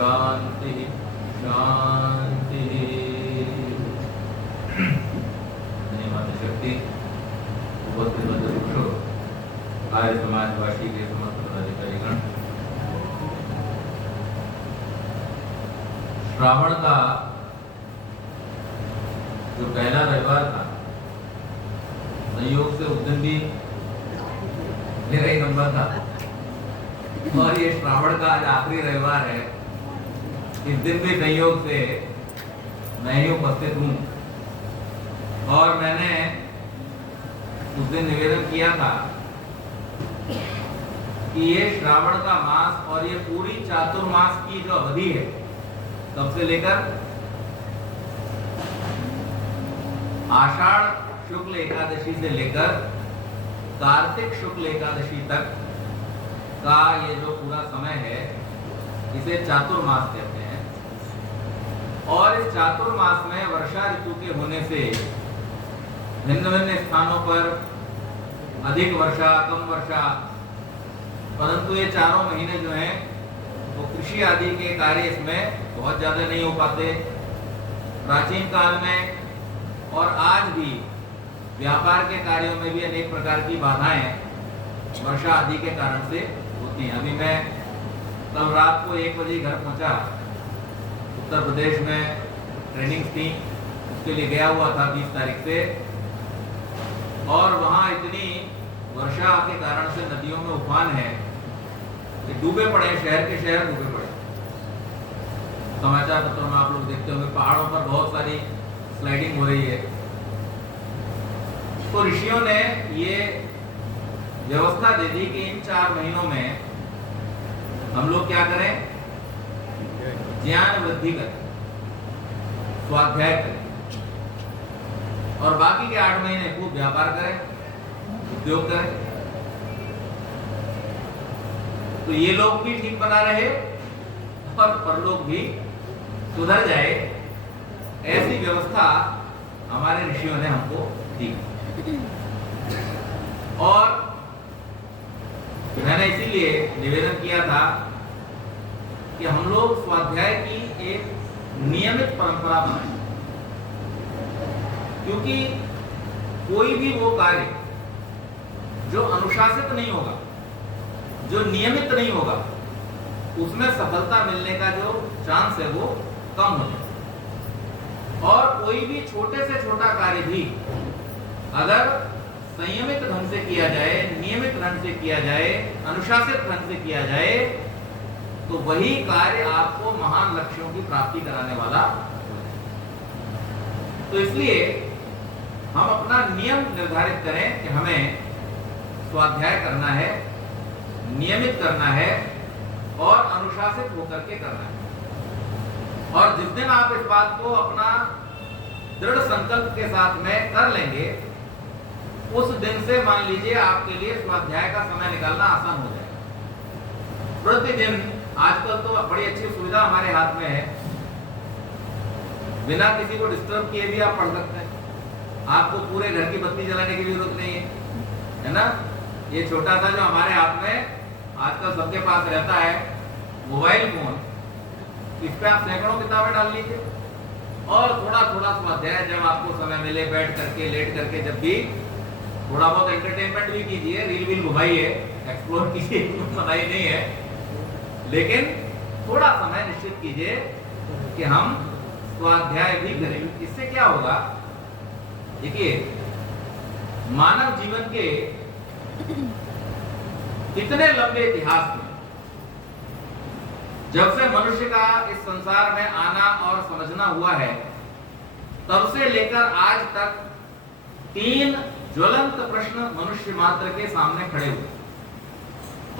शांति शांति। माता शक्ति उपस्थित बंधुओं, आर्य समाजवासी के समस्त पदाधिकारीगण, श्रावण का जो पहला रविवार था, संयोग से उस दिन भी मेरा ही नंबर था और ये श्रावण का आज आखिरी रविवार है। इस दिन भी संयोग से मैं ही उपस्थित हूँ और मैंने उस दिन निवेदन किया था कि ये श्रावण का मास और ये पूरी चातुर्मास की जो अवधि है, तब से लेकर आषाढ़ शुक्ल एकादशी से लेकर कार्तिक शुक्ल एकादशी तक का ये जो पूरा समय है, इसे चातुर्मास कहते हैं। और इस चातुर्मास में वर्षा ऋतु के होने से भिन्न भिन्न स्थानों पर अधिक वर्षा, कम वर्षा, परंतु ये चारों महीने जो हैं वो कृषि आदि के कार्य इसमें बहुत ज्यादा नहीं हो पाते। प्राचीन काल में और आज भी व्यापार के कार्यों में भी अनेक प्रकार की बाधाएं वर्षा आदि के कारण से होती हैं। अभी मैं कल रात को 1 बजे घर पहुंचा। उत्तर प्रदेश में ट्रेनिंग थी, उसके लिए गया हुआ था 20 तारीख से, और वहां इतनी वर्षा के कारण से नदियों में उफान है कि डूबे पड़े, शहर के शहर डूबे पड़े। समाचार पत्रों में आप लोग देखते होंगे पहाड़ों पर बहुत सारी स्लाइडिंग हो रही है। तो ऋषियों ने ये व्यवस्था दे दी कि इन 4 महीनों में हम लोग क्या करें, ज्ञान वृद्धि करें, स्वाध्याय करें, और बाकी के 8 महीने खूब व्यापार करें, उद्योग करें। तो ये लोग भी ठीक बना रहे और परलोक भी सुधर जाए, ऐसी व्यवस्था हमारे ऋषियों ने हमको दी। और मैंने इसीलिए निवेदन किया था कि हम लोग स्वाध्याय की एक नियमित परंपरा बनाएं, क्योंकि कोई भी वो कार्य जो अनुशासित नहीं होगा, जो नियमित नहीं होगा, उसमें सफलता मिलने का जो चांस है वो कम हो जाए। और कोई भी छोटे से छोटा कार्य भी अगर संयमित ढंग से किया जाए, नियमित ढंग से किया जाए, अनुशासित ढंग से किया जाए, तो वही कार्य आपको महान लक्ष्यों की प्राप्ति कराने वाला। तो इसलिए हम अपना नियम निर्धारित करें कि हमें स्वाध्याय करना है, नियमित करना है और अनुशासित होकर के करना है। और जिस दिन आप इस बात को अपना दृढ़ संकल्प के साथ में कर लेंगे, उस दिन से मान लीजिए आपके लिए स्वाध्याय का समय निकालना आसान हो जाएगा। प्रतिदिन आजकल तो बड़ी अच्छी सुविधा हमारे हाथ में है, बिना किसी को डिस्टर्ब किए भी आप पढ़ सकते हैं। आपको पूरे घर की बत्ती जलाने की जरूरत नहीं है ना। ये छोटा सा जो हमारे हाथ में आजकल सबके पास रहता है मोबाइल फोन, इस पे आप सैकड़ों किताबें डाल लीजिए और थोड़ा थोड़ा स्वाध्याय जब आपको समय मिले, बैठ करके, लेट करके, जब भी थोड़ा बहुत एंटरटेनमेंट भी कीजिए, रील वील घुमाइए, एक्सप्लोर कीजिए, मनाही नहीं है, लेकिन थोड़ा समय निश्चित कीजिए कि हम स्वाध्याय भी करें। इससे क्या होगा, देखिए मानव जीवन के इतने लंबे इतिहास में जब से मनुष्य का इस संसार में आना और समझना हुआ है, तब से लेकर आज तक 3 ज्वलंत प्रश्न मनुष्य मात्र के सामने खड़े हुए।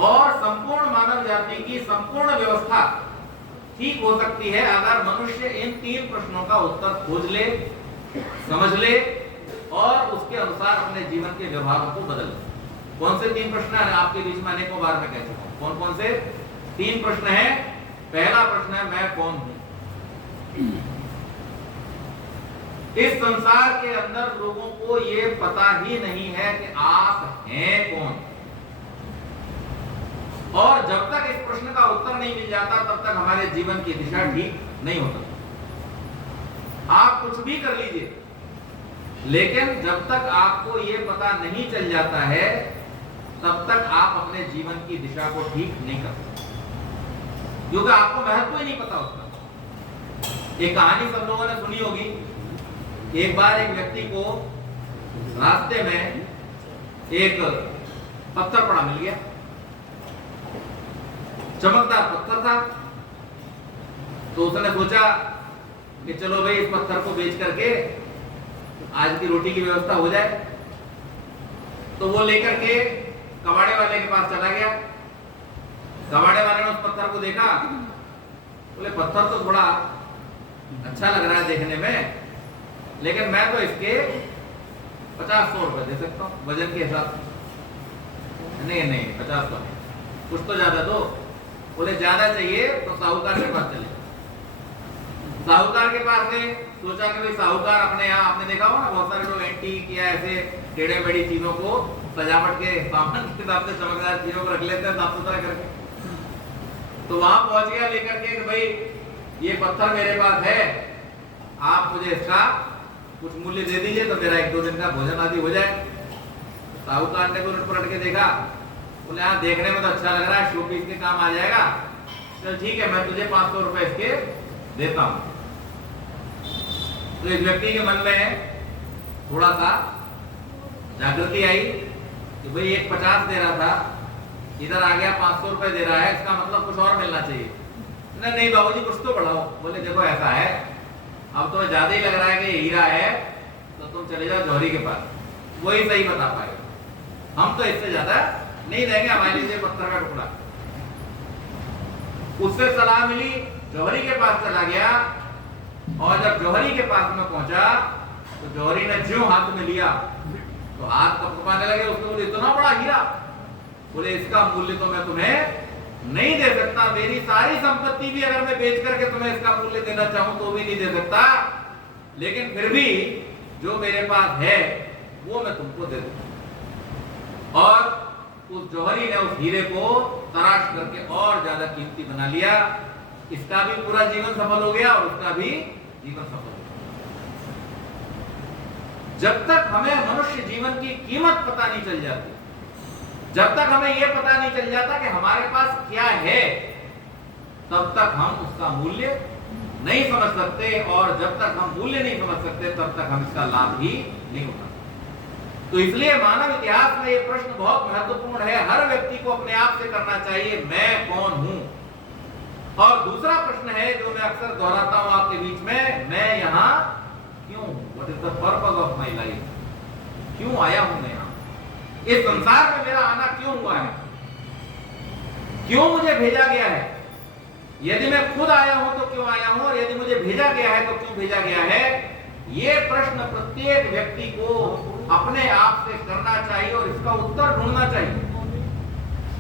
और संपूर्ण मानव जाति की संपूर्ण व्यवस्था ठीक हो सकती है अगर मनुष्य इन 3 प्रश्नों का उत्तर खोज ले, समझ ले और उसके अनुसार अपने जीवन के व्यवहारों को बदल ले। कौन से 3 प्रश्न है, आपके बीच में अनेकों बार मैं कह चुका हूं। कौन कौन से 3 प्रश्न है? पहला प्रश्न है, मैं कौन हूं? इस संसार के अंदर लोगों को ये पता ही नहीं है कि आप हैं कौन। और जब तक इस प्रश्न का उत्तर नहीं मिल जाता तब तक हमारे जीवन की दिशा ठीक नहीं होती। आप कुछ भी कर लीजिए, लेकिन जब तक आपको ये पता नहीं चल जाता है तब तक आप अपने जीवन की दिशा को ठीक नहीं कर सकते, क्योंकि आपको महत्व ही नहीं पता उसका। एक कहानी सब लोगों ने सुनी होगी। एक बार एक व्यक्ति को रास्ते में एक पत्थर पड़ा मिल गया, चमकदार पत्थर था। तो उसने सोचा कि चलो भाई इस पत्थर को बेच करके आज की रोटी की व्यवस्था हो जाए। तो वो लेकर के कबाड़े वाले के पास चला गया। कबाड़े वाले ने उस पत्थर को देखा, बोले पत्थर तो थोड़ा अच्छा लग रहा है देखने में, लेकिन मैं तो इसके 50-100 रुपए दे सकता हूँ वजन के हिसाब से। नहीं 50 तो नहीं, कुछ तो ज्यादा दो। बोले ज्यादा चाहिए तो साहूकार के पास चले। साहूकार के पास गए, सोचा कि भाई साहूकार अपने यहाँ, आपने देखा होगा ना बहुत सारे लोग एंटीक या ऐसे टेढ़े मेढ़ी चीजों को सजावट के सामान के हिसाब से चमकदार चीजों को रख लेते हैं साफ सुथरा करके। तो वहां पहुंच गया लेकर के कि भाई ये पत्थर मेरे पास है, आप मुझे इसका कुछ मूल्य दे दीजिए तो मेरा 1-2 दिन का भोजन आदि हो जाए। साहूकार ने उलट पलट के देखा, बोले हाँ देखने में तो अच्छा लग रहा है, शो पीस के काम आ जाएगा, चल ठीक है मैं तुझे 500 रुपए इसके देता हूं। तो इस व्यक्ति के मन में थोड़ा सा जागृति आई कि भाई एक 50 दे रहा था, इधर आ गया 500 रुपए दे रहा है, इसका मतलब कुछ और मिलना चाहिए। नहीं बाबूजी कुछ तो बढ़ाओ। बोले देखो ऐसा है, अब तो ज्यादा ही लग रहा है कि हीरा है, तो तुम चले जाओ जौहरी के पास, वही सही बता पाएगा, हम तो इससे ज्यादा नहीं देंगे, हमारे लिए पत्थर का टुकड़ा। उससे सलाह मिली, जौहरी के पास चला गया, और जब जौहरी के पास में पहुंचा तो जौहरी ने ज्यों हाथ में लिया तो हाथ कपकपाने लगे। उसने बोले इतना बड़ा हीरा, बोले इसका मूल्य तो मैं तुम्हें नहीं दे सकता, मेरी सारी संपत्ति भी अगर मैं बेच करके तुम्हें इसका मूल्य देना चाहूं तो भी नहीं दे सकता, लेकिन फिर भी जो मेरे पास है वो मैं तुमको दे दूंगा। और उस जौहरी ने उस हीरे को तराश करके और ज्यादा कीमती बना लिया। इसका भी पूरा जीवन सफल हो गया और उसका भी जीवन सफल हो गया। जब तक हमें मनुष्य जीवन की कीमत पता नहीं चल जाती, जब तक हमें यह पता नहीं चल जाता कि हमारे पास क्या है, तब तक हम उसका मूल्य नहीं समझ सकते, और जब तक हम मूल्य नहीं समझ सकते तब तक हम इसका लाभ भी नहीं उठा सकते। तो इसलिए मानव इतिहास में यह प्रश्न बहुत महत्वपूर्ण है, हर व्यक्ति को अपने आप से करना चाहिए, मैं कौन हूं। और दूसरा प्रश्न है जो मैं अक्सर दोहराता हूं आपके बीच में, मैं यहां क्यों हूं, what is the purpose of my life, क्यों आया हूं मैं यहां, इस संसार में मेरा आना क्यों हुआ है, क्यों मुझे भेजा गया है। यदि मैं खुद आया हूं तो क्यों आया हूं, और यदि मुझे भेजा गया है तो क्यों भेजा गया है। यह प्रश्न प्रत्येक व्यक्ति को अपने आप से करना चाहिए और इसका उत्तर ढूंढना चाहिए।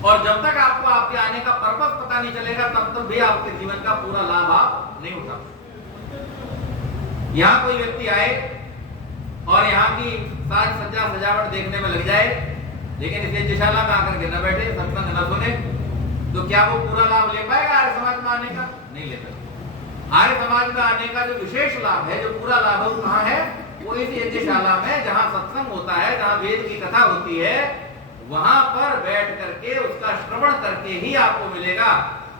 और जब तक आपको आपके आने का पर्पस पता नहीं चलेगा तब तक भी आपके जीवन का पूरा लाभ आप नहीं उठा सकते। यहां कोई व्यक्ति आए और यहाँ की साज सज्जा सजावट देखने में लग जाए, लेकिन इसे यज्ञशाला में आकर के न बैठे, सत्संग न सुने, तो क्या वो पूरा लाभ ले पाएगा आर्य समाज में आने का? नहीं ले पाएगा। आर्य समाज में आने का जो विशेष लाभ है, जो पूरा लाभ है, वो कहाँ है? वो इस यज्ञशाला में, जहाँ सत्संग होता है, जहाँ वेद की कथा होती है, वहां पर बैठ करके उसका श्रवण करके ही आपको मिलेगा।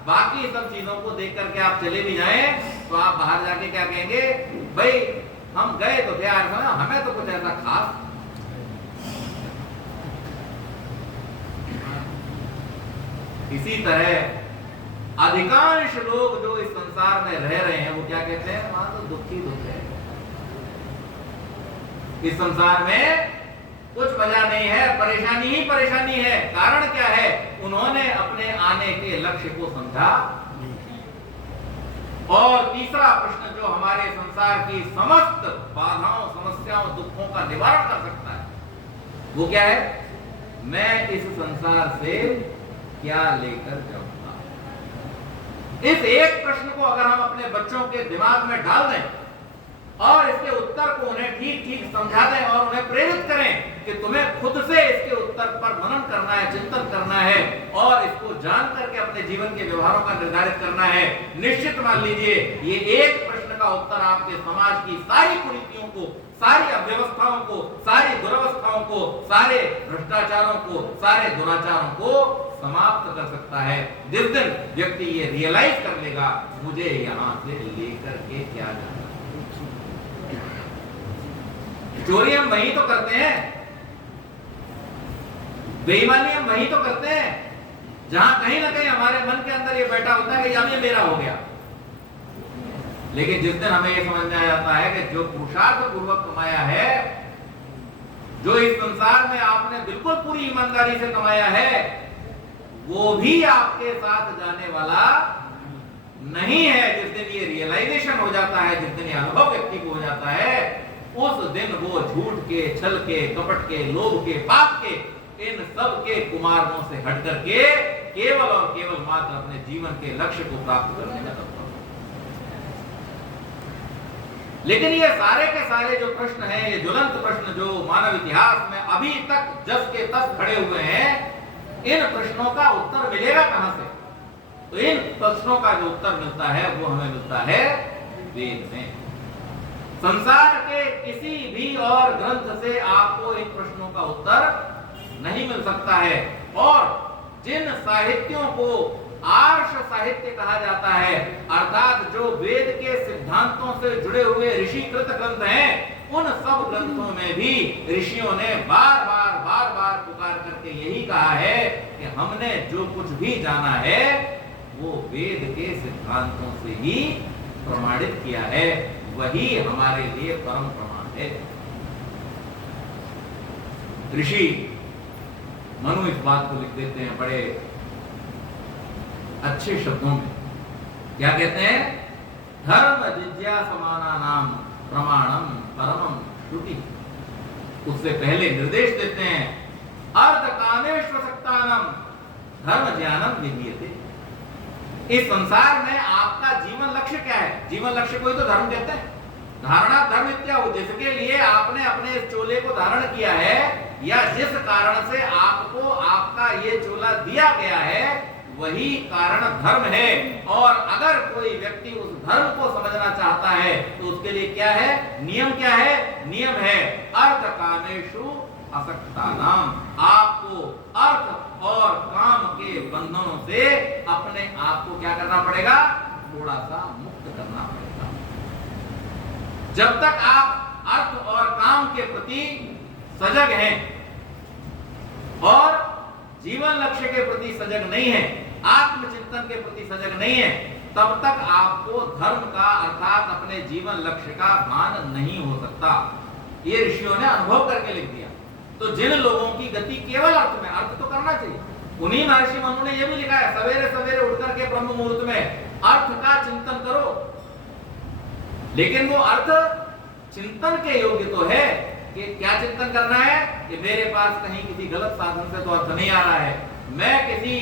बाकी सब चीजों को देख करके आप चले भी जाएं तो आप बाहर जाके क्या कहेंगे, भाई हम गए तो थे आर्य समाज, हमें तो कुछ ऐसा खास। इसी तरह अधिकांश लोग जो इस संसार में रह रहे हैं वो क्या कहते हैं, वहां तो दुखी दुख है, इस संसार में कुछ मजा नहीं है, परेशानी ही परेशानी है। कारण क्या है? उन्होंने अपने आने के लक्ष्य को समझा। और तीसरा प्रश्न जो हमारे संसार की समस्त बाधाओं, समस्याओं, दुखों का निवारण कर सकता है, वो क्या है? मैं इस संसार से क्या लेकर जाऊंगा। इस एक प्रश्न को अगर हम अपने बच्चों के दिमाग में डाल दें और इसके उत्तर को उन्हें ठीक ठीक समझा दें और उन्हें प्रेरित करें कि कि तुम्हें खुद से इसके उत्तर पर मनन करना है, चिंतन करना है और इसको जान करके अपने जीवन के व्यवहारों का निर्धारित करना है। निश्चित मान लीजिए ये एक प्रश्न का उत्तर आपके समाज की सारी कुरीतियों को, सारी अव्यवस्थाओं को, सारी दुर्वस्थाओं को, सारे भ्रष्टाचारों को, सारे दुराचारों को समाप्त कर सकता है। जिस दिन व्यक्ति ये रियलाइज कर लेगा मुझे यहां से लेकर के क्या जाना, चोरी हम वही तो करते हैं, बेईमानी हम वही तो करते हैं जहां कहीं ना कहीं हमारे मन के अंदर ये बैठा होता है कि अब ये मेरा हो गया। लेकिन जिस दिन हमें ये समझ में आ जाता है कि जो पुरुषार्थ पूर्वक कमाया है, जो इस संसार में आपने बिल्कुल पूरी ईमानदारी से कमाया है, वो भी आपके साथ जाने वाला नहीं है। जिस दिन ये रियलाइजेशन हो जाता है, जिस दिन ये अनुभव व्यक्ति को हो जाता है, उस दिन वो झूठ के, छल के, कपट के, लोभ के, पाप के, इन सब के कुमार्गों से हट करके केवल और केवल मात्र अपने जीवन के लक्ष्य को प्राप्त करने का तत्पर। लेकिन ये सारे के सारे जो प्रश्न हैं, ये ज्वलंत प्रश्न जो मानव इतिहास में अभी तक जस के तस खड़े हुए हैं, इन प्रश्नों का उत्तर मिलेगा कहां से? तो इन प्रश्नों का जो उत्तर मिलता है वो हमें मिलता है वेद में। संसार के किसी भी और ग्रंथ से आपको इन प्रश्नों का उत्तर नहीं मिल सकता है। और जिन साहित्यों को आर्ष साहित्य कहा जाता है, अर्थात जो वेद के सिद्धांतों से जुड़े हुए ऋषिकृत ग्रंथ हैं, उन सब ग्रंथों में भी ऋषियों ने बार बार पुकार करके यही कहा है कि हमने जो कुछ भी जाना है वो वेद के सिद्धांतों से ही प्रमाणित किया है, वही हमारे लिए परम प्रमाण है। ऋषि मनु इस बात को लिख देते हैं बड़े अच्छे शब्दों में। क्या कहते हैं? धर्म जिज्ञासमाना नाम प्रमाणम परमम श्रुति। उससे पहले निर्देश देते हैं अर्ध कामेश्वर सक्तानम धर्म ज्ञानम विधीयते। इस संसार में आपका जीवन लक्ष्य क्या है? जीवन लक्ष्य को ही तो धर्म कहते हैं। धारणा धर्म इत्यादि, जिसके लिए आपने अपने इस चोले को धारण किया है या जिस कारण से आपको आपका ये चोला दिया गया है, वही कारण धर्म है। और अगर कोई व्यक्ति उस धर्म को समझना चाहता है तो उसके लिए क्या है? नियम क्या है? नियम है अर्थ कामेषु असक्तानाम। आपको अर्थ और काम के बंधनों से अपने आप को क्या करना पड़ेगा? थोड़ा सा मुक्त करना पड़ेगा। जब तक आप अर्थ और काम के प्रति सजग हैं और जीवन लक्ष्य के प्रति सजग नहीं है, आत्मचिंतन के प्रति सजग नहीं है, तब तक आपको धर्म का अर्थात अपने जीवन लक्ष्य का भान नहीं हो सकता। ये ऋषियों ने अनुभव करके लिख दिया। तो जिन लोगों की गति केवल अर्थ में, अर्थ तो करना चाहिए, उन्हीं महर्षि मनु ने यह भी लिखा है सवेरे सवेरे उठकर के ब्रह्म मुहूर्त में अर्थ का चिंतन करो। लेकिन वो अर्थ चिंतन के योग्य तो है कि क्या चिंतन करना है कि मेरे पास कहीं किसी गलत साधन से तो अर्थ नहीं आ रहा है, मैं किसी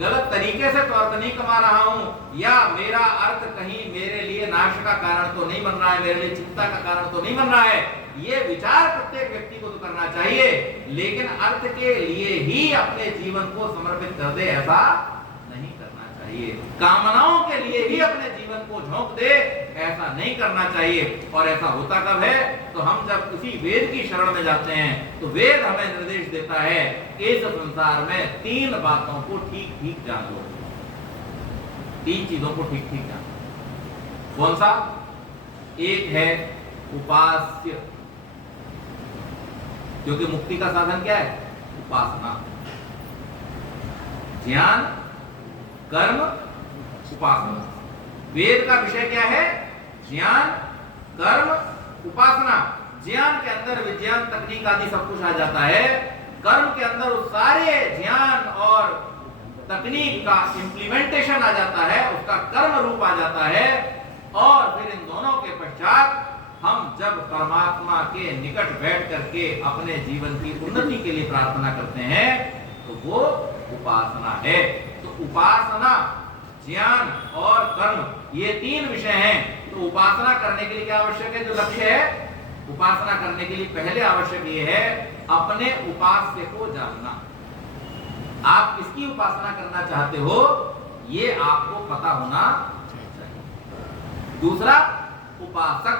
गलत तरीके से तो अर्थ नहीं कमा रहा हूं, या मेरा अर्थ कहीं मेरे लिए नाश का कारण तो नहीं बन रहा है, मेरे लिए चिंता का कारण तो नहीं बन रहा है। ये विचार प्रत्येक व्यक्ति को तो करना चाहिए, लेकिन अर्थ के लिए ही अपने जीवन को समर्पित कर दे ऐसा नहीं करना चाहिए। कामनाओं के लिए ही अपने जीवन को झोंक दे ऐसा नहीं करना चाहिए। और ऐसा होता कब है? तो हम जब किसी वेद की शरण में जाते हैं तो वेद हमें निर्देश देता है इस संसार में 3 बातों को ठीक ठीक जान लो। 3 चीजों को ठीक ठीक जान लो। कौन सा? एक है उपास्य, क्योंकि मुक्ति का साधन क्या है? उपासना। ज्ञान, कर्म, उपासना। वेद का विषय क्या है? ज्ञान, कर्म, उपासना। ज्ञान के अंदर विज्ञान, तकनीक आदि सब कुछ आ जाता है। कर्म के अंदर उस सारे ज्ञान और तकनीक का इंप्लीमेंटेशन आ जाता है, उसका कर्म रूप आ जाता है। और फिर इन दोनों के पश्चात हम जब परमात्मा के निकट बैठ करके अपने जीवन की उन्नति के लिए प्रार्थना करते हैं तो वो उपासना है। तो उपासना, ज्ञान और कर्म, ये 3 विषय हैं। तो उपासना करने के लिए क्या आवश्यक है? जो लक्ष्य है उपासना करने के लिए पहले आवश्यक ये है अपने उपास्य को जानना। आप किसकी उपासना करना चाहते हो ये आपको पता होना चाहिए। दूसरा, उपासक।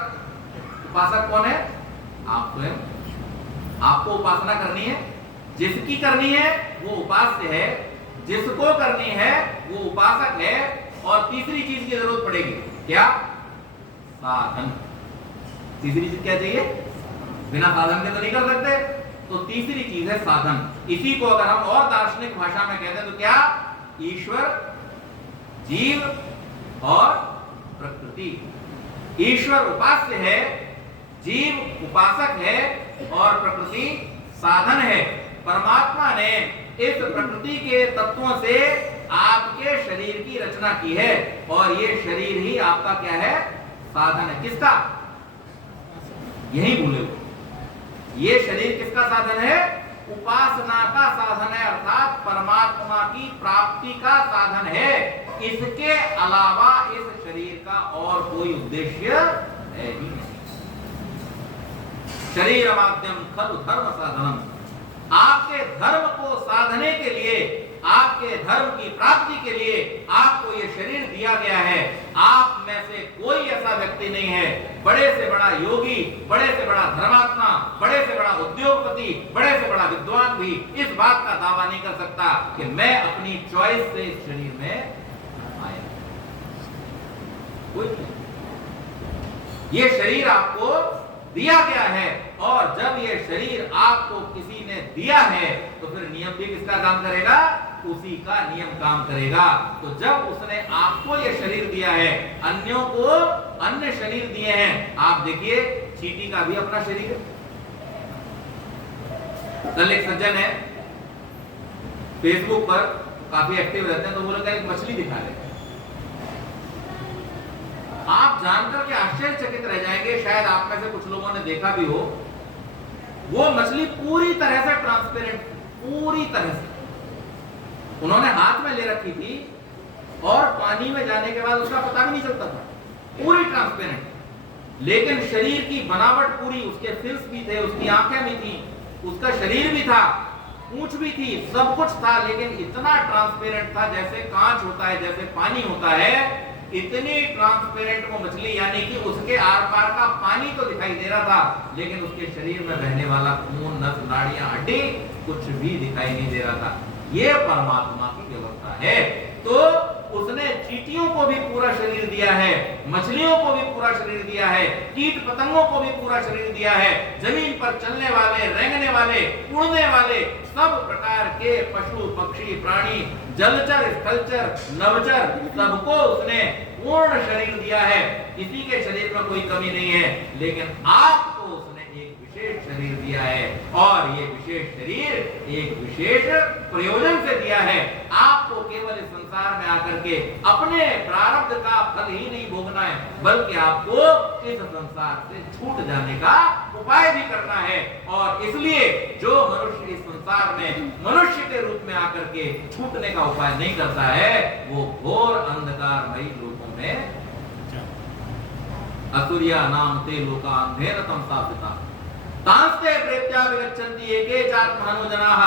उपासक कौन है? आप स्वयं। आपको उपासना करनी है, जिसकी करनी है वो उपास्य है, जिसको करनी है वो उपासक है। और तीसरी चीज की जरूरत पड़ेगी, क्या? साधन। तीसरी चीज क्या चाहिए? बिना साधन के तो नहीं कर सकते, तो तीसरी चीज है साधन। इसी को अगर हम और दार्शनिक भाषा में कहते हैं तो क्या? ईश्वर, जीव और प्रकृति। ईश्वर उपास्य है, जीव उपासक है और प्रकृति साधन है। परमात्मा ने इस प्रकृति के तत्वों से आपके शरीर की रचना की है और ये शरीर ही आपका क्या है? साधन है। किसका? यही भूले हो। ये शरीर किसका साधन है? उपासना का साधन है, अर्थात परमात्मा की प्राप्ति का साधन है। इसके अलावा इस शरीर का और कोई उद्देश्य है ही नहीं। शरीर माध्यम खलु धर्म साधनम। आपके धर्म को साधने के लिए, आपके धर्म की प्राप्ति के लिए आपको ये शरीर दिया गया है। आप में से कोई ऐसा व्यक्ति नहीं है, बड़े से बड़ा योगी, बड़े से बड़ा धर्मात्मा, बड़े से बड़ा उद्योगपति, बड़े से बड़ा विद्वान भी इस बात का दावा नहीं कर सकता कि मैं अपनी चॉइस से इस शरीर में आया। कोई नहीं। ये शरीर आपको दिया गया है और जब ये शरीर आपको किसी ने दिया है तो फिर नियम भी किसका काम करेगा? उसी का नियम काम करेगा। तो जब उसने आपको ये शरीर दिया है, अन्यों को अन्य शरीर दिए हैं। आप देखिए, चींटी का भी अपना शरीर है। कल एक सज्जन है, फेसबुक पर काफी एक्टिव रहते हैं, तो वो लोग एक मछली दिखा रहे हैं। आप जानकर के आश्चर्यचकित रह जाएंगे, शायद आप में से कुछ लोगों ने देखा भी हो। वो मछली पूरी तरह से ट्रांसपेरेंट, पूरी तरह से उन्होंने हाथ में ले रखी थी और पानी में जाने के बाद उसका पता भी नहीं चलता था, पूरी ट्रांसपेरेंट। लेकिन शरीर की बनावट पूरी, उसके फिल्स भी थे, उसकी आंखें भी थी, उसका शरीर भी था, पूंछ भी थी, सब कुछ था, लेकिन इतना ट्रांसपेरेंट था जैसे कांच होता है, जैसे पानी होता है। इतनी ट्रांसपेरेंट वो मछली, यानी कि उसके आर पार का पानी तो दिखाई दे रहा था, लेकिन उसके शरीर में बहने वाला खून, नस, नाड़ियां, हड्डी कुछ भी दिखाई नहीं दे रहा था। ये परमात्मा की व्यवस्था है। तो उसने चींटियों को भी पूरा शरीर दिया है, मछलियों को भी पूरा शरीर दिया है, कीट पतंगों को भी पूरा शरीर दिया है, जमीन पर चलने वाले, रेंगने वाले, उड़ने वाले सब प्रकार के पशु, पक्षी, प्राणी, जलचर, स्थलचर, नभचर, सबको उसने पूर्ण शरीर दिया है। किसी के शरीर में कोई कमी नहीं है, लेकिन आपको उसने एक विशेष शरीर दिया है और ये विशेष शरीर एक विशेष प्रयोजन से दिया है। आपको केवल इस संसार में आकर के अपने प्रारब्ध का फल ही नहीं भोगना है, बल्कि आपको इस संसार से छूट जाने का उपाय भी करना है। और इसलिए जो मनुष्य इस संसार में मनुष्य के रूप में आकर के छूटने का उपाय नहीं करता है, वो घोर अंधकारमयी लोकों में, असुरिया नाम ते लोका अंधेर तमसा तांस्ते प्रेत्या विगच्छन्ति एके चात्महनो जनाः।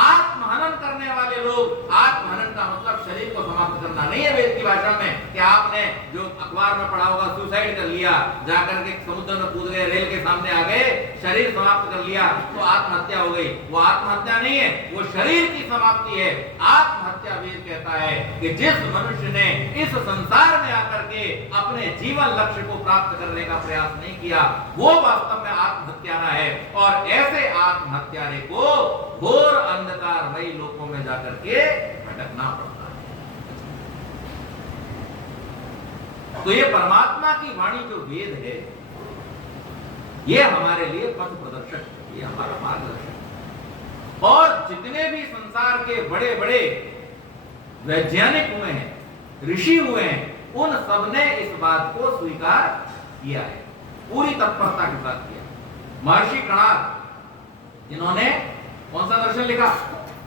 आत्महनन करने वाले लोग, आत्महनन का मतलब शरीर को समाप्त करना नहीं है वेद की भाषा में कि आपने जो अखबार में पढ़ा होगा सुसाइड कर लिया, जाकर के समुद्र में कूद गए, रेल के सामने आ गए, शरीर समाप्त कर लिया तो आत्महत्या हो गई। वो आत्महत्या नहीं है, वो शरीर की समाप्ति है। आत्महत्या वेद कहता है कि जिस मनुष्य ने इस संसार में आकर के अपने जीवन लक्ष्य को प्राप्त करने का प्रयास नहीं किया, वो वास्तव में आत्महत्यारा है। और ऐसे आत्महत्यारे को घोर अंधकारमयी लोकों में जाकर के भटकना पड़ता है। तो ये परमात्मा की वाणी जो वेद है, ये हमारे लिए पथ प्रदर्शक है, ये हमारा मार्गदर्शक। और जितने भी संसार के बड़े बड़े वैज्ञानिक हुए हैं, ऋषि हुए हैं, उन सबने इस बात को स्वीकार किया है, पूरी तत्परता के साथ किया। महर्षि कणाद, इन्होंने कौन सा दर्शन लिखा?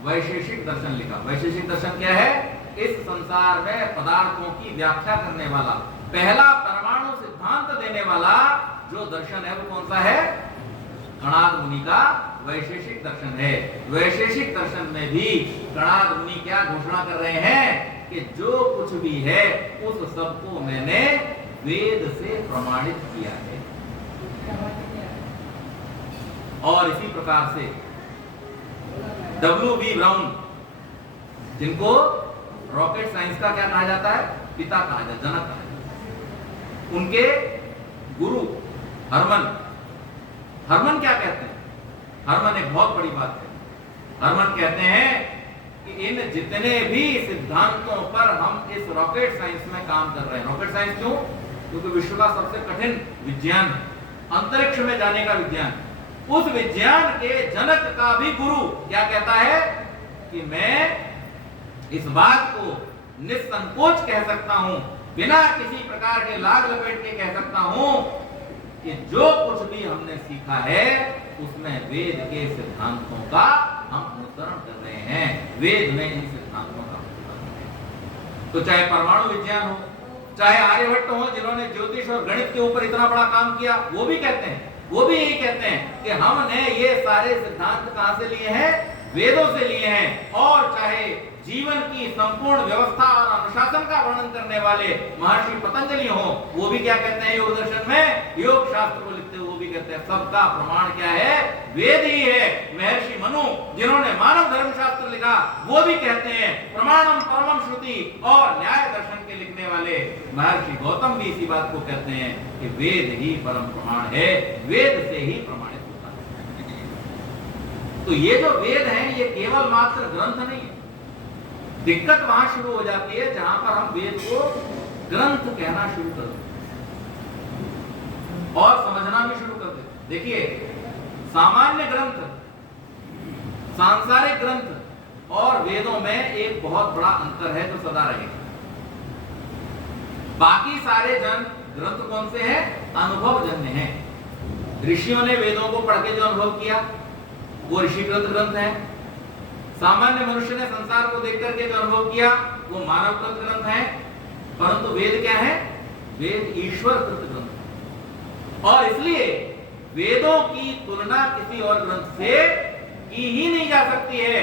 वैशेषिक दर्शन लिखा। वैशेषिक दर्शन क्या है? इस संसार में पदार्थों की व्याख्या करने वाला, पहला परमाणु सिद्धांत देने वाला जो दर्शन है वो कौन सा है? कणाद मुनि का वैशेषिक दर्शन है। वैशेषिक दर्शन में भी कणाद मुनि क्या घोषणा कर रहे हैं कि जो कुछ भी है उस सबको मैंने वेद से प्रमाणित किया है। और इसी प्रकार से W.B. ब्राउन, जिनको रॉकेट साइंस का क्या कहा जाता है? पिता कहा जाता है, जनक कहा जाता है। उनके गुरु हरमन क्या कहते हैं? हरमन एक बहुत बड़ी बात है। हरमन कहते हैं कि इन जितने भी सिद्धांतों पर हम इस रॉकेट साइंस में काम कर रहे हैं। रॉकेट साइंस क्यों? क्योंकि विश्व का सबसे कठिन विज्ञान, अंतरिक्ष में जाने का विज्ञान। उस विज्ञान के जनक का भी गुरु क्या कहता है कि मैं इस बात को निसंकोच कह सकता हूं, बिना किसी प्रकार के लाग लपेट के कह सकता हूं कि जो कुछ भी हमने सीखा है उसमें वेद के सिद्धांतों का हम अनुसरण कर रहे हैं। वेद में इन सिद्धांतों का अनुसरण है। तो चाहे परमाणु विज्ञान हो, चाहे आर्यभट्ट हो, जिन्होंने ज्योतिष और गणित के ऊपर इतना बड़ा काम किया, वो भी यही कहते हैं कि हमने ये सारे सिद्धांत कहां से लिए हैं? वेदों से लिए हैं। और चाहे जीवन की संपूर्ण व्यवस्था और अनुशासन का वर्णन करने वाले महर्षि पतंजलि हो, वो भी क्या कहते हैं योग दर्शन में, योग शास्त्र को लिखते हुए वो भी कहते हैं सबका प्रमाण क्या है? वेद ही है। महर्षि मनु, जिन्होंने मानव धर्म शास्त्र लिखा, वो भी कहते हैं प्रमाणम परमम श्रुति। और न्याय दर्शन के लिखने वाले महर्षि गौतम भी इसी बात को कहते हैं कि वेद ही परम प्रमाण है, वेद से ही प्रमाणित होता है। तो ये जो वेद हैं ये केवल मात्र ग्रंथ नहीं है। दिक्कत वहां शुरू हो जाती है जहां पर हम वेद को ग्रंथ कहना शुरू कर देते और समझना भी शुरू कर देते। देखिए, सामान्य ग्रंथ, सांसारिक ग्रंथ और वेदों में एक बहुत बड़ा अंतर है जो सदा रहेगा। बाकी सारे ग्रंथ कौन से हैं? अनुभवजन्य हैं। ऋषियों ने वेदों को पढ़ के जो अनुभव किया वो ऋषिकृत ग्रंथ है। सामान्य मनुष्य ने संसार को देख करके जो अनुभव किया वो मानवकृत ग्रंथ है। परंतु वेद क्या है? वेद ईश्वरकृत ग्रंथ है। और इसलिए वेदों की तुलना किसी और ग्रंथ से की ही नहीं जा सकती है।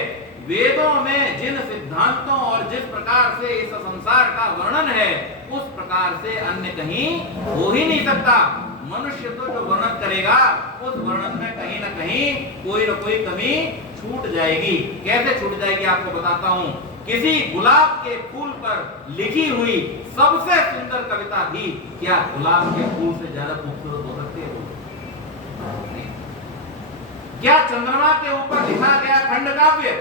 वेदों में जिन सिद्धांतों और जिस प्रकार से इस संसार का वर्णन है उस प्रकार से अन्य कहीं हो ही नहीं सकता। मनुष्य तो जो वर्णन करेगा उस वर्णन में कहीं ना कहीं कोई ना कोई कमी छूट जाएगी। कैसे छूट जाएगी आपको बताता हूं। किसी गुलाब के फूल पर लिखी हुई सबसे सुंदर कविता भी क्या गुलाब के फूल से ज्यादा खूबसूरत हो सकती है? क्या चंद्रमा के ऊपर लिखा गया खंड काव्य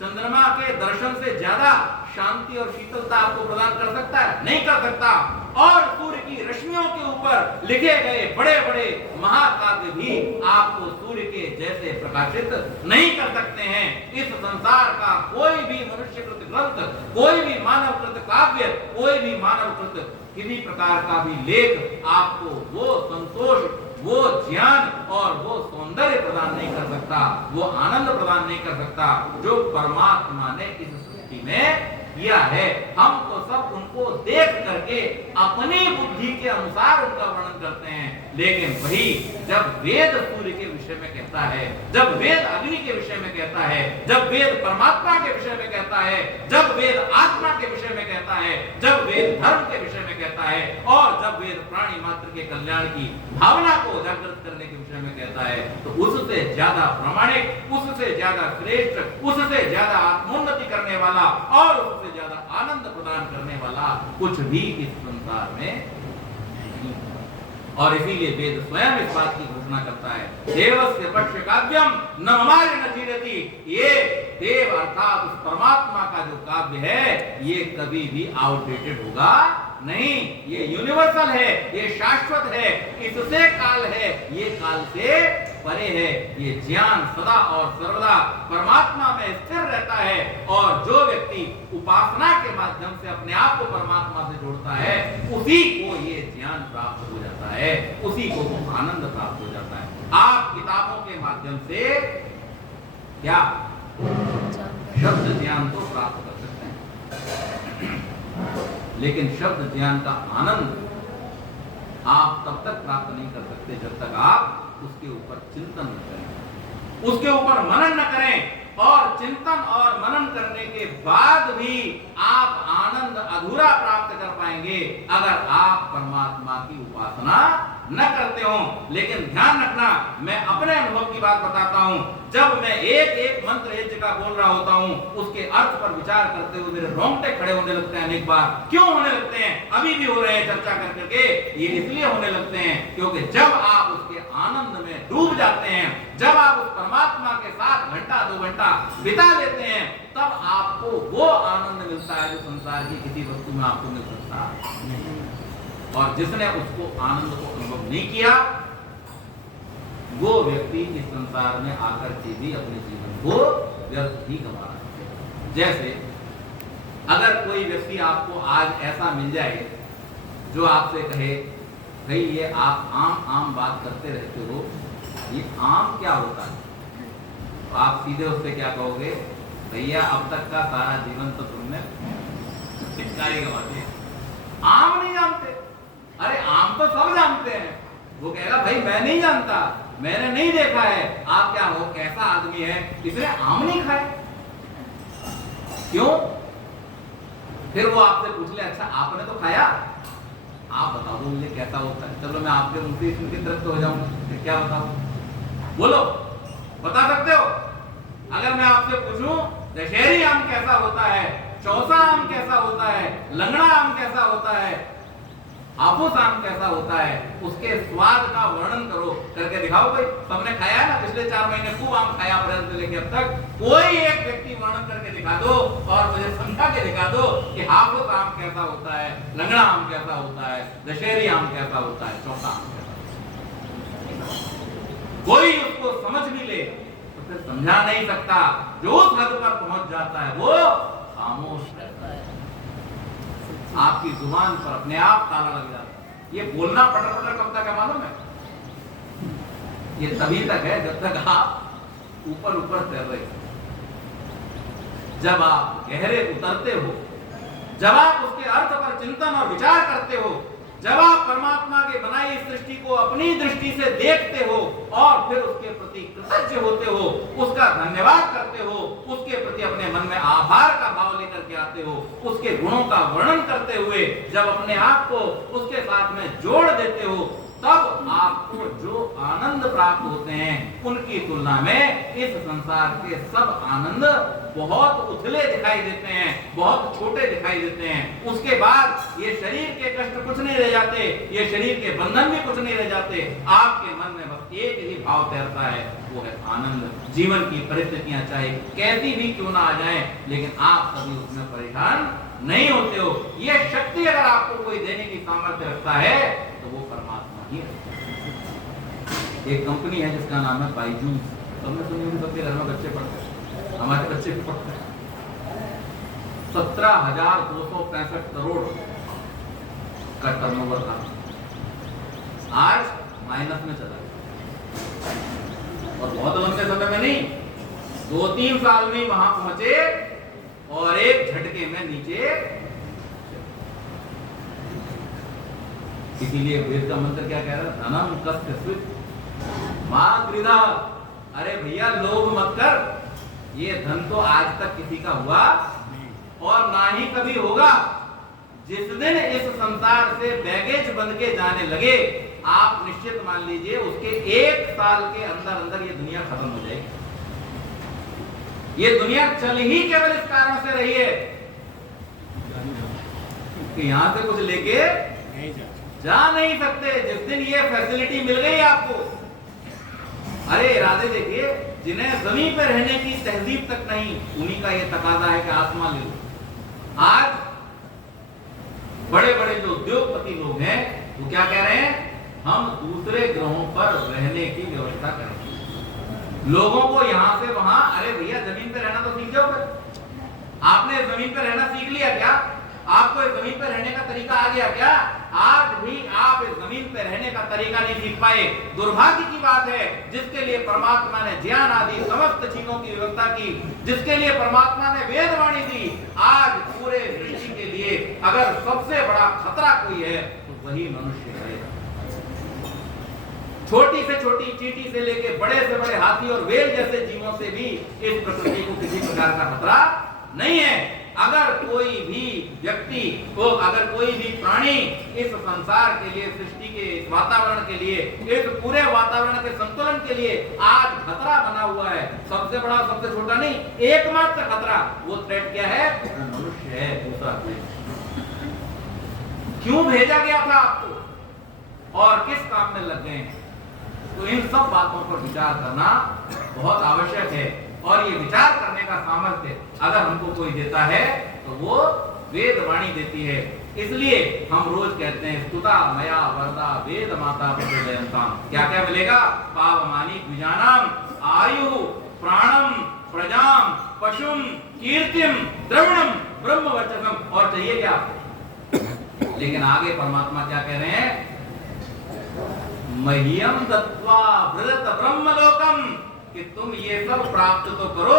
चंद्रमा के दर्शन से ज्यादा शांति और शीतलता आपको प्रदान कर सकता है? नहीं कर सकता। और सूर्य की रश्मियों के ऊपर लिखे गए बड़े बड़े महाकाव्य भी आपको सूर्य के जैसे प्रकाशित नहीं कर सकते हैं। इस संसार का कोई भी मनुष्यकृत ग्रंथ, कोई भी मानवकृत काव्य, कोई भी मानवकृत किसी प्रकार का भी लेख आपको वो संतोष, वो ज्ञान और वो सौंदर्य प्रदान नहीं कर सकता, वो आनंद प्रदान नहीं कर सकता जो परमात्मा ने इस सृष्टि में किया है। हम तो सब उनको देख करके अपनी बुद्धि के अनुसार उनका वर्णन करते हैं। लेकिन वही जब वेद सूर्य के विषय में कहता है, जब वेद अग्नि के विषय में कहता है, जब वेद परमात्मा के विषय में कहता है, जब वेद आत्मा के विषय में कहता है, जब वेद धर्म के विषय में कहता है और जब वेद प्राणी मात्र के कल्याण की भावना को जागृत करने के विषय में कहता है, तो उससे ज्यादा प्रामाणिक, उससे ज्यादा श्रेष्ठ, उससे ज्यादा आत्मोन्नति करने वाला और उससे ज्यादा आनंद प्रदान करने वाला कुछ भी इस संसार में नहीं। और इसीलिए वेद स्वयं इस बात की घोषणा करता है, देवस्य पक्ष काव्यम न ममार्य न चीरति। ये देव अर्थात उस परमात्मा का जो काव्य है ये कभी भी आउटडेटेड होगा नहीं। ये यूनिवर्सल है, ये शाश्वत है, इससे काल है, ये काल से परे है। ये ज्ञान सदा और सर्वदा परमात्मा में स्थिर रहता है। और जो व्यक्ति उपासना के माध्यम से अपने आप को परमात्मा से जोड़ता है उसी को ये ज्ञान प्राप्त हो जाता है, उसी को आनंद प्राप्त हो जाता है। आप किताबों के माध्यम से क्या शब्द ज्ञान तो प्राप्त कर सकते हैं, लेकिन शब्द ज्ञान का आनंद आप तब तक प्राप्त नहीं कर सकते जब तक आप उसके ऊपर चिंतन न करें, उसके ऊपर मनन न करें। और चिंतन और मनन करने के बाद भी आप आनंद अधूरा प्राप्त कर पाएंगे अगर आप परमात्मा की उपासना न करते हो। लेकिन ध्यान रखना, मैं अपने अनुभव की बात बताता हूं, जब मैं एक एक मंत्र एक जगह बोल रहा होता हूं, उसके अर्थ पर विचार करते हुए मेरे रोंगटे खड़े होने लगते हैं अनेक बार। क्यों होने लगते हैं? अभी भी हो रहे हैं चर्चा कर करके। ये इसलिए होने लगते हैं क्योंकि जब आप उसके आनंद में डूब जाते हैं, जब आप उस परमात्मा के साथ घंटा 2 घंटा बिता लेते हैं, तब आपको वो आनंद मिलता है जो संसार की किसी वस्तु में आपको मिल सकता। और जिसने उसको आनंद को अनुभव नहीं किया, वो व्यक्ति इस संसार में आकर के भी अपने जीवन को व्यर्थ ही गंवा रहा है। जैसे अगर कोई व्यक्ति आपको आज ऐसा मिल जाए जो आपसे कहे, भाई ये आप आम बात करते रहते हो, ये आम क्या होता है? तो आप सीधे उससे क्या कहोगे? भैया अब तक का सारा जीवन तो तुमने चिपकाई गंवा दिया, आम नहीं जानते। अरे आम तो सब जानते हैं। वो कहेगा भाई मैं नहीं जानता, मैंने नहीं देखा है। आप क्या हो, कैसा आदमी है, इसने आम नहीं खाए? क्यों? फिर वो आपसे पूछ ले, अच्छा आपने तो खाया, आप बताओ मुझे कैसा होता है। चलो मैं आपके मुंह से सुन के तरफ हो जाऊंगा, फिर क्या बताओ? बोलो, बता सकते हो? अगर मैं आपसे पूछूं दशहरी आम कैसा होता है, चौसा आम कैसा होता है, लंगड़ा आम कैसा होता है, हाफूस आम कैसा होता है, उसके स्वाद का वर्णन करो, करके दिखाओ। भाई सबने खाया है ना, पिछले 4 महीने खूब आम खाया अप्रैल से लेके अब तक। कोई एक व्यक्ति वर्णन करके दिखा दो और मुझे समझा के दिखा दो कि हाफूस आम कैसा होता है, लंगड़ा आम कैसा होता है, दशहरी आम कैसा होता है, चौसा आम कैसा होता है। कोई उसको समझ भी ले तो फिर समझा नहीं सकता। जो उस हद पर पहुंच जाता है वो खामोश रहता है। आपकी जुबान पर अपने आप ताला लग जाता है। ये बोलना पटर पटर कब तक है मालूम है? ये तभी तक है जब तक आप ऊपर ऊपर तैर रहे हो। जब आप गहरे उतरते हो, जब आप उसके अर्थ पर चिंतन और विचार करते हो, जब आप परमात्मा के बनाई इस सृष्टि को अपनी दृष्टि से देखते हो और फिर उसके प्रति कृतज्ञ होते हो, उसका धन्यवाद करते हो, उसके प्रति अपने मन में आभार का भाव लेकर के आते हो, उसके गुणों का वर्णन करते हुए जब अपने आप को उसके साथ में जोड़ देते हो, तब आपको जो आनंद प्राप्त होते हैं उनकी तुलना में इस संसार के सब आनंद बहुत उथले दिखाई देते हैं, बहुत छोटे दिखाई देते हैं। उसके बाद ये शरीर के कष्ट कुछ नहीं रह जाते, ये शरीर के बंधन भी कुछ नहीं रह जाते। आपके मन में बस एक ही भाव तैरता है, वो है आनंद। जीवन की परिस्थितियां चाहे कैसी भी क्यों ना आ जाएं, लेकिन आप कभी उसमें परेशान नहीं होते हो। ये शक्ति अगर आपको कोई देने की सामर्थ्य रखता है तो वो परमात्मा ही है। एक कंपनी है जिसका नाम है बायजूस, सबने सुनी होगी, सबके घर में बच्चे पढ़ते हैं, हमारे बच्चे भी पढ़ते हैं। 17,265 करोड़ का टर्नओवर था, आज माइनस में चला गया। और बहुत लंबे समय में नहीं, 2-3 साल में वहां पहुंचे और एक झटके में नीचे। इसीलिए वेद का मंत्र क्या कह रहा है? धनम कस्य मां कृधा। अरे भैया लोभ मत कर, ये धन तो आज तक किसी का हुआ और ना ही कभी होगा। जिस दिन इस संसार से बैगेज बन के जाने लगे, आप निश्चित मान लीजिए उसके 1 साल के अंदर अंदर ये दुनिया खत्म हो जाएगी। ये दुनिया चल ही केवल इस कारण से रही है कि यहां से कुछ लेके जा नहीं सकते। जिस दिन ये फैसिलिटी मिल गई आपको, अरे इरादे देखिए, जिन्हें जमीन पर रहने की तहजीब तक नहीं, उन्हीं का ये तकाजा है कि आसमान ले लो। आज बड़े बड़े जो उद्योगपति लोग हैं वो क्या कह रहे हैं? हम दूसरे ग्रहों पर रहने की व्यवस्था करेंगे, लोगों को यहां से वहां। अरे भैया जमीन पे रहना तो सीख जाओ। आपने जमीन पे रहना सीख लिया क्या? आपको इस जमीन पर रहने का तरीका आ गया क्या? आज भी आप इस जमीन पर रहने का तरीका नहीं सीख पाए। दुर्भाग्य की बात है, जिसके लिए परमात्मा ने ज्ञान आदि समस्त चीजों की व्यवस्था की, जिसके लिए परमात्मा ने वेदवाणी दी, आज पूरे सृष्टि के लिए अगर सबसे बड़ा खतरा कोई है तो वही मनुष्य है। छोटी से छोटी चींटी से लेके बड़े से बड़े हाथी और व्हेल जैसे जीवों से भी इस प्रकृति को किसी प्रकार का खतरा नहीं है। अगर कोई भी व्यक्ति को, अगर कोई भी प्राणी इस संसार के लिए, सृष्टि के वातावरण के लिए, इस पूरे वातावरण के संतुलन के लिए आज खतरा बना हुआ है, सबसे बड़ा सबसे छोटा नहीं, एकमात्र खतरा, वो थ्रेट क्या है? मनुष्य है। दूसरा क्यों भेजा गया था आपको और किस काम में लग गए? तो इन सब बातों पर विचार करना बहुत आवश्यक है। और ये विचार करने का सामर्थ्य अगर हमको कोई देता है तो वो वेद वाणी देती है। इसलिए हम रोज कहते हैं स्तुता मया वरदा वेद माता प्रचोदयन्ताम। क्या क्या मिलेगा? पावमानी द्विजानाम आयु प्राणम प्रजाम पशुम कीर्तिम द्रविणम ब्रह्म वर्चसम। और चाहिए क्या? लेकिन आगे परमात्मा क्या कह रहे हैं? मह्यम दत्वा व्रत ब्रह्मलोकम, कि तुम ये सब प्राप्त तो करो,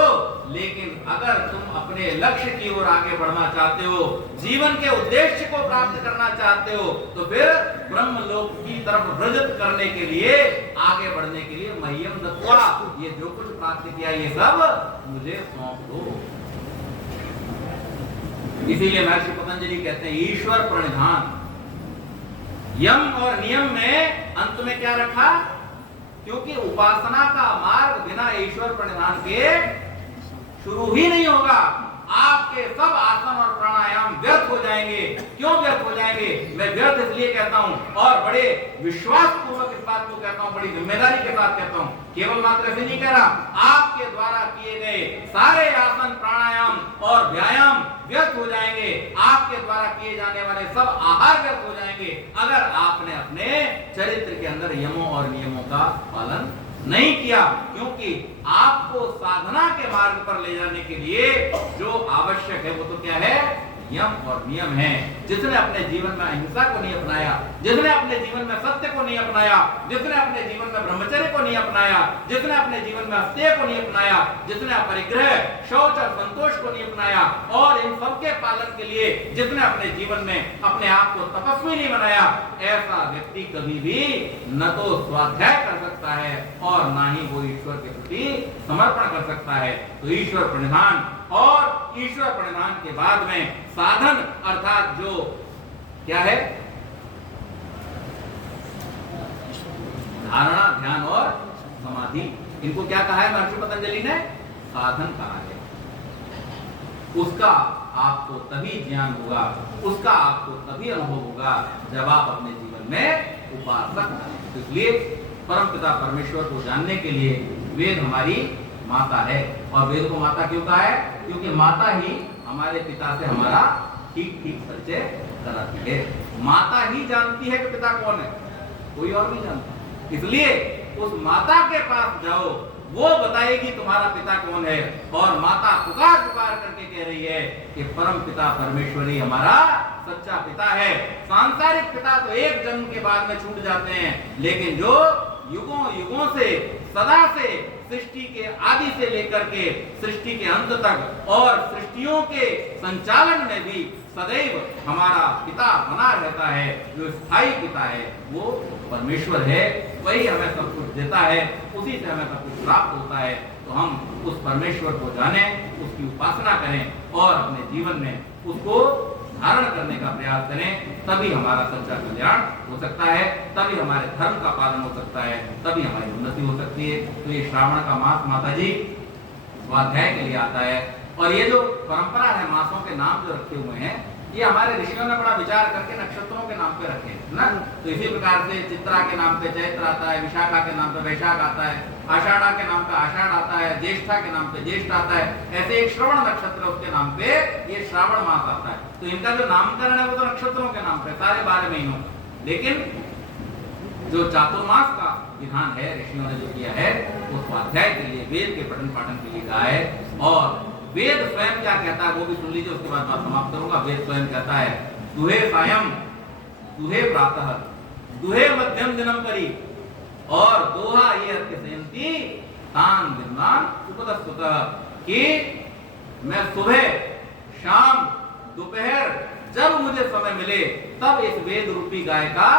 लेकिन अगर तुम अपने लक्ष्य की ओर आगे बढ़ना चाहते हो, जीवन के उद्देश्य को प्राप्त करना चाहते हो, तो फिर ब्रह्मलोक की तरफ व्रजत करने के लिए, आगे बढ़ने के लिए मह्यम दत्वा, ये जो कुछ प्राप्त किया ये सब मुझे सौंप दो। इसीलिए महर्षि पतंजलि कहते हैं ईश्वर प्रणिधान। यम और नियम में अंत में क्या रखा? क्योंकि उपासना का मार्ग बिना ईश्वर प्रणिधान के शुरू ही नहीं होगा। आपके सब आसन और प्राणायाम व्यर्थ हो जाएंगे। क्यों व्यर्थ हो जाएंगे? मैं व्यर्थ इसलिए कहता हूं और बड़े विश्वास पूर्वक इस बात को कहता हूं, बड़ी जिम्मेदारी के साथ कहता हूं, केवल मात्र ऐसे नहीं कह रहा, आपके द्वारा किए गए सारे आसन प्राणायाम और व्यायाम व्यर्थ हो जाएंगे। आपके द्वारा किए जाने वाले सब आहार व्यर्थ हो जाएंगे अगर आपने अपने चरित्र के अंदर यमों और नियमों का पालन नहीं किया। क्योंकि आपको साधना के मार्ग पर ले जाने के लिए जो आवश्यक है वो तो क्या है? यम और नियम है। जिसने अपने जीवन में अहिंसा को नहीं अपनाया, जिसने अपने जीवन में सत्य को नहीं अपनाया, जिसने अपने जीवन में ब्रह्मचर्य को नहीं अपनाया, जिसने अपने जीवन में अस्तेय को नहीं अपनाया, जिसने अपरिग्रह, शौच और संतोष को नहीं अपनाया, और इन सब के पालन के लिए जिसने अपने जीवन में अपने आप को तपस्वी नहीं बनाया, ऐसा व्यक्ति कभी भी न तो स्वाध्याय कर सकता है और ना ही वो ईश्वर के प्रति समर्पण कर सकता है। तो ईश्वर प्रणिधान, और ईश्वर प्रणिधान के बाद में साधन अर्थात जो क्या है? धारणा, ध्यान और समाधि। इनको क्या कहा है महर्षि पतंजलि ने? साधन कहा है। उसका आपको तभी ज्ञान होगा, उसका आपको तभी अनुभव होगा जब आप अपने जीवन में उपासक। इसलिए परमपिता परमेश्वर को जानने के लिए वेद हमारी माता है। और वेद को माता क्यों कहा है? क्योंकि माता ही हमारे पिता से हमारा ठीक ठीक परिचय कराती है। माता ही जानती है कि पिता कौन है, कोई और नहीं जानता। इसलिए उस माता के पास जाओ, वो बताएगी तुम्हारा पिता कौन है। और माता पुकार पुकार करके कह रही है कि परम पिता परमेश्वर ही हमारा सच्चा पिता है। सांसारिक पिता तो एक जन्म के बाद में छूट जाते हैं, लेकिन जो युगों युगों से, सदा से, सृष्टि के आदि से लेकर के सृष्टि के अंत तक और सृष्टियों के संचालन में भी सदैव हमारा पिता बना रहता है, जो स्थायी पिता है वो परमेश्वर है। वही हमें सब कुछ देता है, उसी से हमें सब कुछ प्राप्त होता है। तो हम उस परमेश्वर को जानें, उसकी उपासना करें और अपने जीवन में उसको धारण करने का प्रयास करें, तभी हमारा सच्चा कल्याण हो सकता है, तभी हमारे धर्म का पालन हो सकता है, तभी हमारी उन्नति हो सकती है। तो ये श्रावण का मास माता जी स्वाध्याय के लिए आता है। और ये जो परंपरा है, मासों के नाम जो रखे हुए हैं, ये हमारे ऋषियों ने बड़ा विचार करके नक्षत्रों के नाम पे रखे हैं ना। तो इसी प्रकार से चित्रा के नाम पे चैत्र आता है, विशाखा के नाम पे वैशाख आता है, आषाढ़ा के नाम पे आषाढ़ आता है, ज्येष्ठा के नाम पे ज्येष्ठ आता है। ऐसे एक श्रवण नक्षत्र उसके नाम पे ये श्रावण मास आता है। तो इनका जो नामकरण है वो तो नक्षत्रों के नाम पे, सारे 12 महीनों। लेकिन जो चातुर्मास का विधान है ऋषियों ने जो किया है, वो स्वाध्याय के लिए, वेद के पठन पाठन के लिए कहा है। और वेद स्वयं क्या कहता है वो भी सुन लीजिए, उसके बाद मैं समाप्त करूंगा। वेद स्वयं कहता है दुहे सायं, दुहे प्रातः, दुहे मध्यम दिनम करी, और दोहा ये अत्यंती तान विद्वान उपदस्तुतः, कि मैं सुबह, शाम, दोपहर जब मुझे समय मिले तब इस वेद रूपी गाय का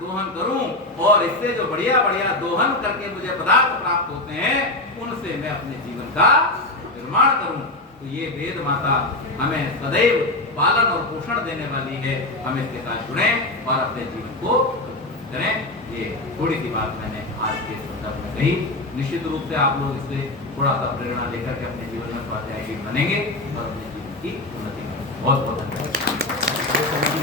दोहन करूं। और इससे जो बढ़िया बढ़िया दोहन करके मुझे पदार्थ प्राप्त होते हैं, उनसे मैं अपने जीवन का निर्माण करूं। तो ये वेद माता हमें सदैव पालन और पोषण देने वाली है। हम इसके साथ जुड़ें और अपने जीवन को करें। ये थोड़ी सी बात मैंने आज के संदर्भ में कही। निश्चित रूप से आप लोग इससे थोड़ा सा प्रेरणा लेकर के अपने जीवन में स्वाध्यायी बनेंगे और अपने जीवन की उन्नति करेंगे। बहुत बहुत धन्यवाद।